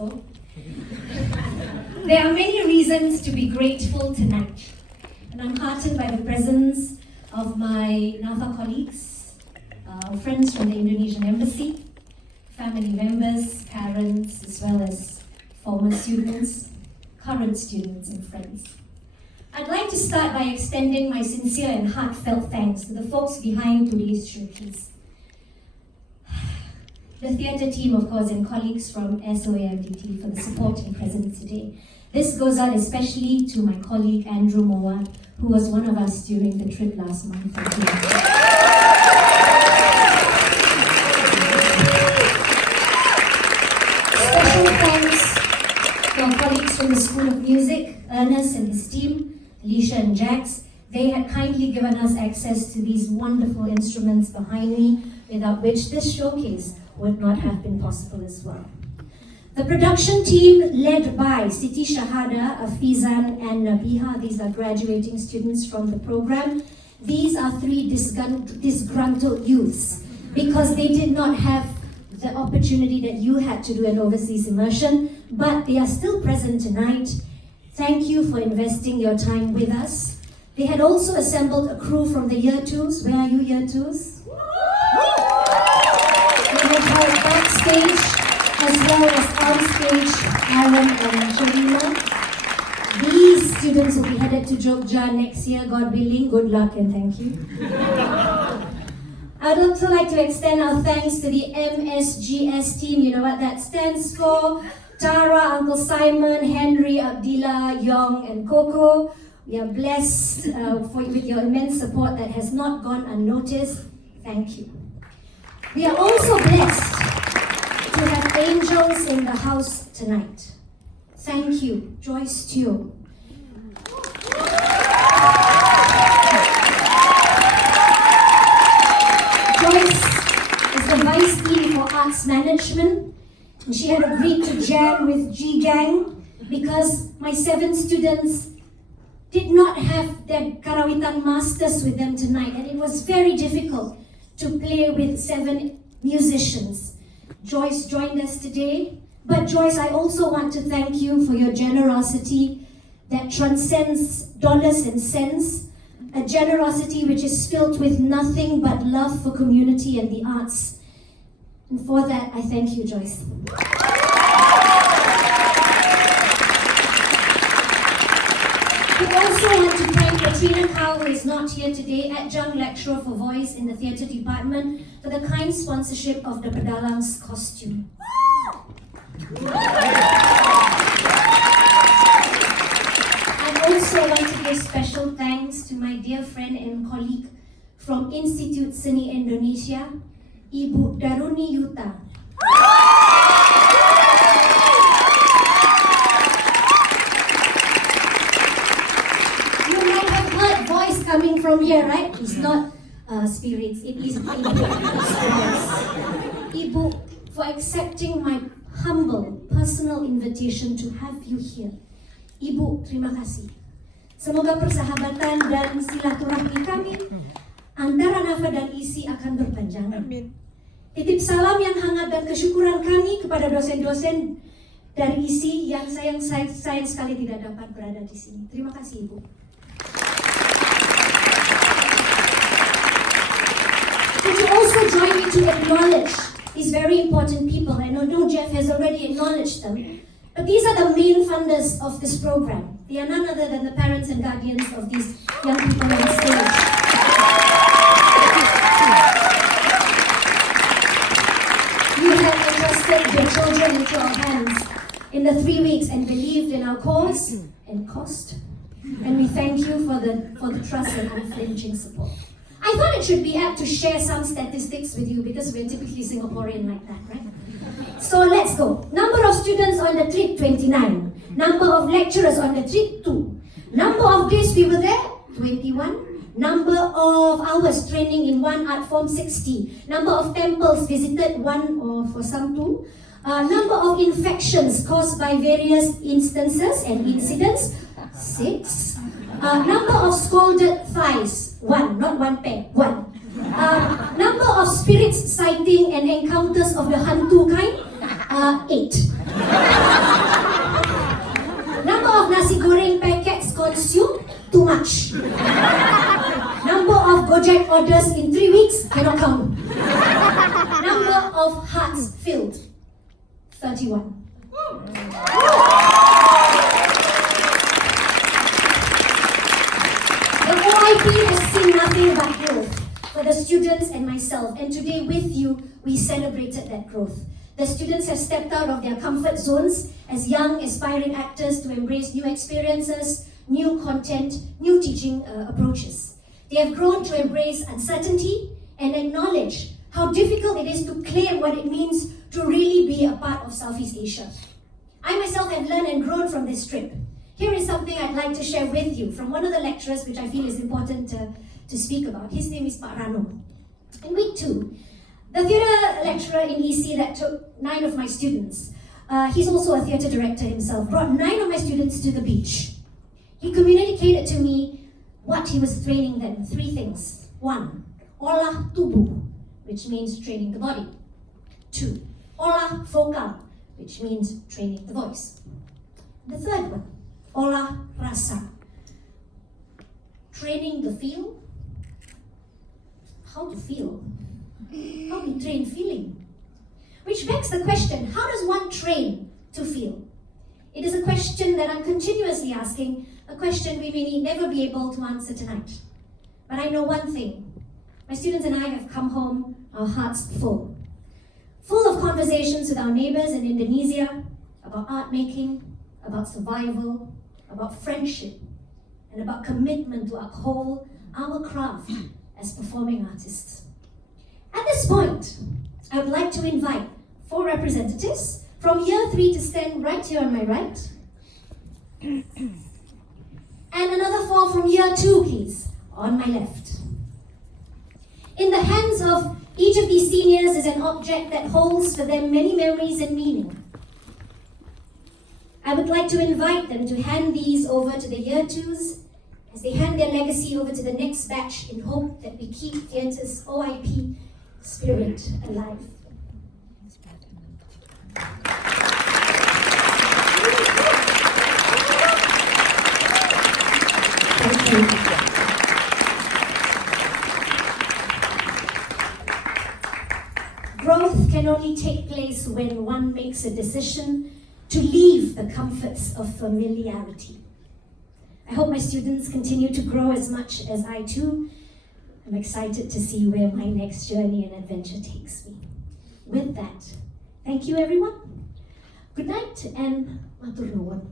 old. There are many reasons to be grateful tonight, and I'm heartened by the presence of my NAFA colleagues, friends from the Indonesian Embassy, family members, parents, as well as former students, current students and friends. I'd like to start by extending my sincere and heartfelt thanks to the folks behind today's showcase. The theatre team, of course, and colleagues from SOAMDT for the support and presence today. This goes out especially to my colleague Andrew Moa, who was one of us during the trip last month. Special thanks to our colleagues from the School of Music, Ernest and his team, Alicia and Jax. They had kindly given us access to these wonderful instruments behind me, without which this showcase would not have been possible as well. The production team led by Siti Shahada, Afizan and Nabiha, these are graduating students from the program. These are three disgruntled youths because they did not have the opportunity that you had to do an overseas immersion, but they are still present tonight. Thank you for investing your time with us. They had also assembled a crew from the year twos. Where are you, year twos? They had helped backstage as well as onstage, Aaron and Sharima. These students will be headed to Jogja next year, God willing. Good luck and thank you. I'd also like to extend our thanks to the MSGS team. You know what that stands for? Tara, Uncle Simon, Henry, Abdillah, Yong, and Coco. We are blessed with your immense support that has not gone unnoticed. Thank you. We are also blessed to have angels in the house tonight. Thank you, Joyce Teo. Joyce is the Vice Dean for Arts Management, and she had agreed to jam with G-Gang because my 7 students did not have their Karawitan Masters with them tonight, and it was very difficult to play with 7 musicians. Joyce joined us today, but Joyce, I also want to thank you for your generosity that transcends dollars and cents, a generosity which is filled with nothing but love for community and the arts. And for that, I thank you, Joyce. We also want to thank Katrina Kao, who is not here today, adjunct lecturer for voice in the theatre department, for the kind sponsorship of the Pedalang's costume. I also want to give special thanks to my dear friend and colleague from Institute Seni Indonesia, Ibu Daruni Yuta. Coming from here, right? It's not spirits, it is Ibu. Ibu, for accepting my humble personal invitation to have you here. Ibu, terima kasih. Semoga persahabatan dan silaturahmi kami antara NAFA dan ISI akan berpanjangan. Titip salam yang hangat dan kesyukuran kami kepada dosen-dosen dari ISI yang sayang sekali tidak dapat berada di sini. Terima kasih, Ibu. Could you also join me to acknowledge these very important people? I know Jeff has already acknowledged them, but these are the main funders of this program. They are none other than the parents and guardians of these young people on stage. You have entrusted your children into our hands in the 3 weeks and believed in our cause and cost. And we thank you for the trust and unflinching support. I thought it should be apt to share some statistics with you because we're typically Singaporean like that, right? So let's go. Number of students on the trip, 29. Number of lecturers on the trip, 2. Number of days we were there, 21. Number of hours training in one art form, 60. Number of temples visited, 1 or for some 2. Number of infections caused by various instances and incidents, 6. Number of scalded thighs, 1, not 1 pair, 1. Number of spirits sighting and encounters of the hantu kind, 8. nasi goreng packets consumed? Too much. Number of Gojek orders in 3 weeks? Cannot count. Number of hearts filled? 31. The OIP has seen nothing but growth for the students and myself, and today with you, we celebrated that growth. The students have stepped out of their comfort zones as young, aspiring actors to embrace new experiences, new content, new teaching approaches. They have grown to embrace uncertainty and acknowledge how difficult it is to claim what it means to really be a part of Southeast Asia. I myself have learned and grown from this trip. Here is something I'd like to share with you from one of the lecturers, which I feel is important to speak about. His name is Pak Rano. In week 2, the theatre lecturer in EC that took 9 of my students, he's also a theatre director himself, brought 9 of my students to the beach. He communicated to me what he was training them. 3 things. 1, olah tubuh, which means training the body. 2, olah vokal, which means training the voice. The third one, olah rasa, training the feel. How to feel? How to train feeling? Which begs the question, how does one train to feel? It is a question that I'm continuously asking, a question we may never be able to answer tonight. But I know one thing, my students and I have come home, our hearts full. Full of conversations with our neighbors in Indonesia about art making, about survival, about friendship, and about commitment to uphold our craft as performing artists. At this point, I would like to invite 4 representatives from year 3 to stand right here on my right. And another 4 from year 2, please, on my left. In the hands of each of these seniors is an object that holds for them many memories and meaning. I would like to invite them to hand these over to the year 2s as they hand their legacy over to the next batch in hope that we keep theatre's OIP spirit alive. Thank you. Growth can only take place when one makes a decision to leave the comforts of familiarity. I hope my students continue to grow as much as I too. I'm excited to see where my next journey and adventure takes me. With that, thank you everyone. Good night and matur nuwun.